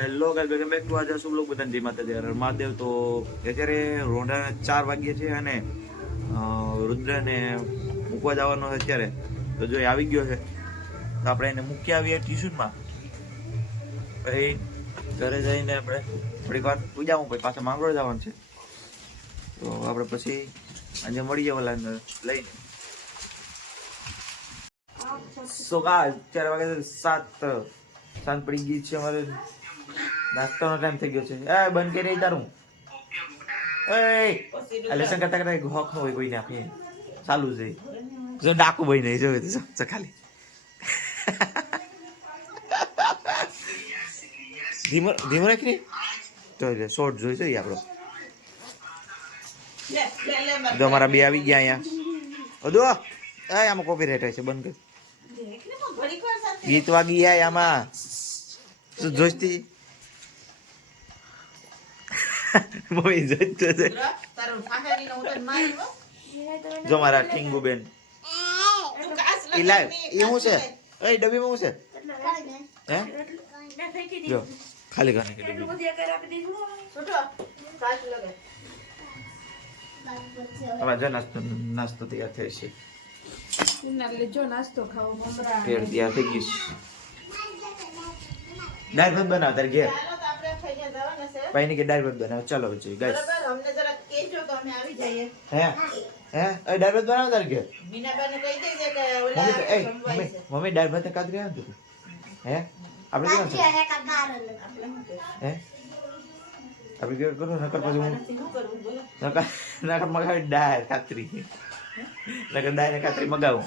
Hello guys, welcome back to આજે શુભ લોક બધાને જય માતાજી મહાદેવ. તો અત્યારે રોંઢાના 4 વાગ્યા છે અને રુદ્રને મૂકવા જવાનો છે અત્યારે. તો જો એ આવી ગયો છે તો આપણે એને મૂકી આવીએ ટ્યુશનમાં. પછી ઘરે જઈને આપણે થોડીક વાર પૂજાવું, પછી પાછા માંગરોળ જવાનું છે. તો આપણે પછી આજે મળી જાય ઓલા લઈને. સો ગાઈસ, 4 વાગે 7 પડી ગઈ છે. અમારે નાસ્તાનો ટાઈમ થઈ ગયો છે. એ બંધ કરી તારું. એ લેસન કરતા કરતા હોક નો હોય કોઈને આપીએ ચાલુ છે. જો ડાકુ ભાઈ નહીં જોવે તો ખાલી ધીમો ધીમો રાખી તો શોર્ટ જોઈશે આપણો. જો અમારા બે આવી ગયા અહીંયા. અદો આમાં કોપીરાઈટ હોય છે, બંધ કર. ગીત વાગી જાય આમાં. શું જોઈતી જો મારા ઠીંગુ બેન ઈ લાવ ઈ હું છે. એ ડબ્બીમાં હું છે? હે જો ખાલી ખાને કે ડબ્બી. હવે જો નાસ્તો તૈયાર થઈ છે. જો નાસ્તો ખાવો મમરા ફેર તૈયાર થઈ ગઈ છે. દાળ ભાત બનાવ તારે ઘેર ભાઈ કે દાળ ભાત બનાવ. ચાલો પછી ગાઈસ અમને જરા કેજો તો અમે આવી જઈએ. હે દાળ ભાત બનાવ તારે ઘેર. મીનાબાને કહી દેજે કે ઓલા મમ્મી દાળ ભાત કાદ રહ્યા હતું. હે આપણે કેવું છે? હે આપણે કેવું કરું નકર પછી હું નકર મગાવી દાળ કાતરી. નકર દાળ ને કાતરી મગાવું.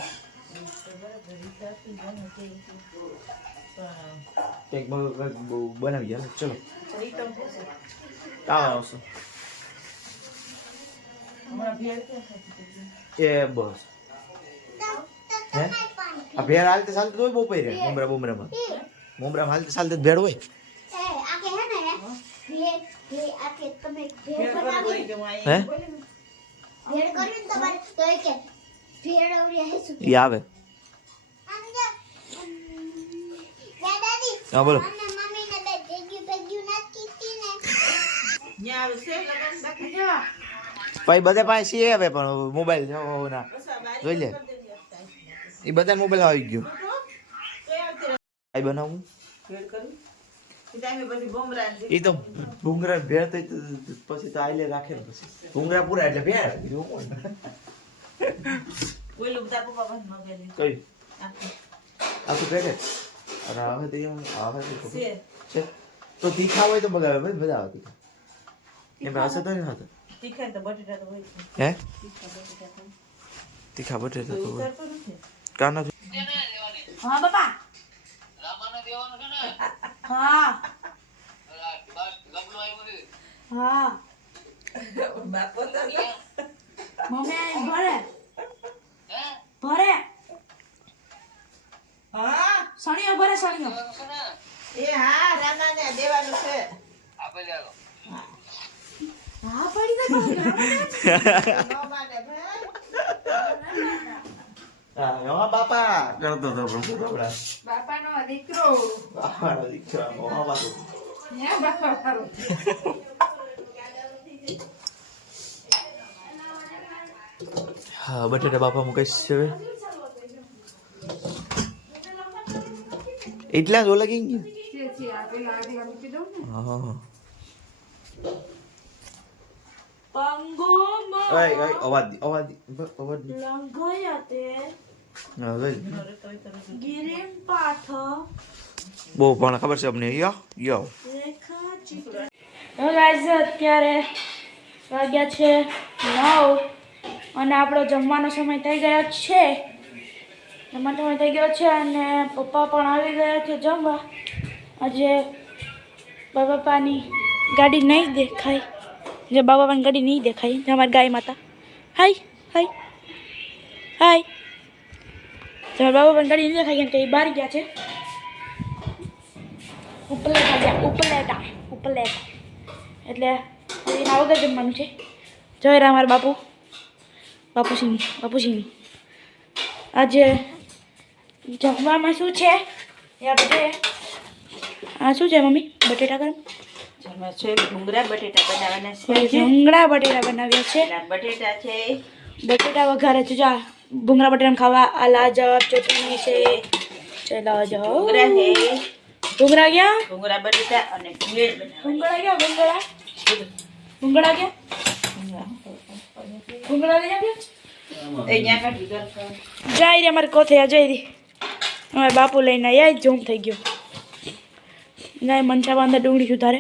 એક બનાવી ગયા. ચલો આવશું. એ બસ હે આ ભેળ હાલતે ચાલते હોય બહુ પઈ રહે. મુમરામાં હાલતે ચાલતે ભેળ હોય. હે આવે. હા બોલો. ભાઈ બધા પાસે છે હવે પણ મોબાઈલ ના જોઈ લે. એ બધા મોબાઈલ આવી ગયો. બનાવું એ તો ભૂંગરા ભેળ તો પછી તો આઈલે રાખે ને પછી ભૂંગરા પૂરા એટલે ભેળ. કઈ આખું પેકેટ. અને હવે તો એમ આવે છે તો તીખા હોય તો બગાવે બધા આવે તીખા. એમ હશે તો નહીં થતું. હે તીખા બટેટા તો હોય કાના. હા બાપા. હા હા મમ્મી ભરે ભરે. હા સણિયો ભરે સણિયો. એ હા રામાને દેવાનું છે. આપે જાવ. હા પડી ગયો નો માને ભાઈ. હા બાપા કરતો તો પ્રભુ બાપડા. બાપાનો દીકરો. બાપાનો દીકરો મોહા બાપુ. હે બાપા તારો. હા બટેટા બાપા મુકેશ છે. એટલા જ ઓલા કઈ ગયું. હા પંગો અવાજ લંઘાયા તે ગિરિમ પાઠ બહુ પણ ખબર છે અમને. યો રેખા ચિત્ર. તો ગાઈસ અત્યારે વાગ્યા છે 9 અને આપણો જમવાનો સમય થઈ ગયો છે. જમવાનો સમય થઈ ગયો છે અને પપ્પા પણ આવી ગયા છે જમવા. આજે બાપાની ગાડી નહીં દેખાય. જે બાપાની ગાડી નહીં દેખાય. અમારી ગાય માતા હાય હાય હાય. તમારા બાપાની ગાડી નહીં દેખાય કેમ કે એ બહાર ગયા છે. ઉપલેટા એટલે એના વગર જમવાનું છે. જોઈ રહ્યા અમારા બાપુજીની આજે જમવામાં શું છે એ આપણે આ શું છે મમ્મી બટેટા ગરમ જેમાં છે ભૂંગળા બટેટા બનાવવાના છે ભૂંગળા બટેટા બનાવ્યા છે પેલા બટેટા છે બટેટા વઘારે છે જા ભૂંગળા બટેટા ખાવા આ લાજવાબ ચટણી છે ચલો જાઓ ભૂંગળા છે ભૂંગળા ગયા ભૂંગળા બટેટા અને ભેળ ભૂંગળા ગયા ભૂંગળા ભૂંગળા ગયા ભૂંગળા લઈ આવ્યા અહીંયા કાઢી દો જાય રે મારે કોથે જઈ રી હવે બાપુ લઈને આવ્યા જોમ થઈ ગયો જાય મનસાવા અંદર ડુંગળી સુધારે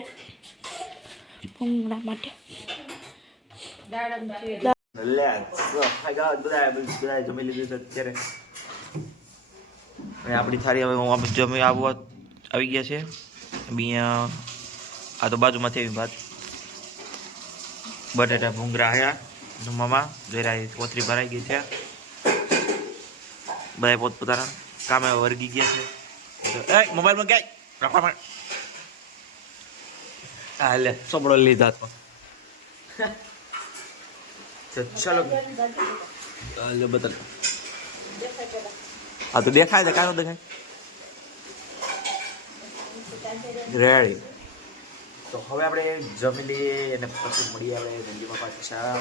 ભૂંગળા માટે લે બધા જમી લીધું છે અત્યારે અને આપણી થાળી હવે હું જમી આવી ગયા છે અહીંયા આ તો બાજુમાંથી આવી ભાત બટાટા ભૂંગળા આવ્યા જમવામાં વેરાય કોથરી ભરાઈ ગઈ છે બધા પોતપોતાના કામે વર્ગી ગયા છે મોબાઈલમાં ક્યાંય રાખવા માંડ હા લે સોપડો લીધા હાથમાં તો ચાલો બતા હા તો દેખાય છે કાનો દેખાય રેડી તો હવે આપણે જમી લઈએ અને પછી મળીએ આપણે ધંધીમાં પાછી સારા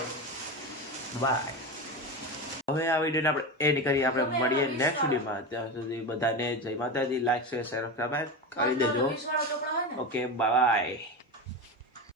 બાય હવે આ વિડીયોને આપણે એન્ડ કરીએ આપણે મળીએ નેક્સ્ટ વિડીયોમાં ત્યાં સુધી બધાને જય માતાજી લાઈક શેર સબસ્ક્રાઇબ કરી દેજો ઓકે બાય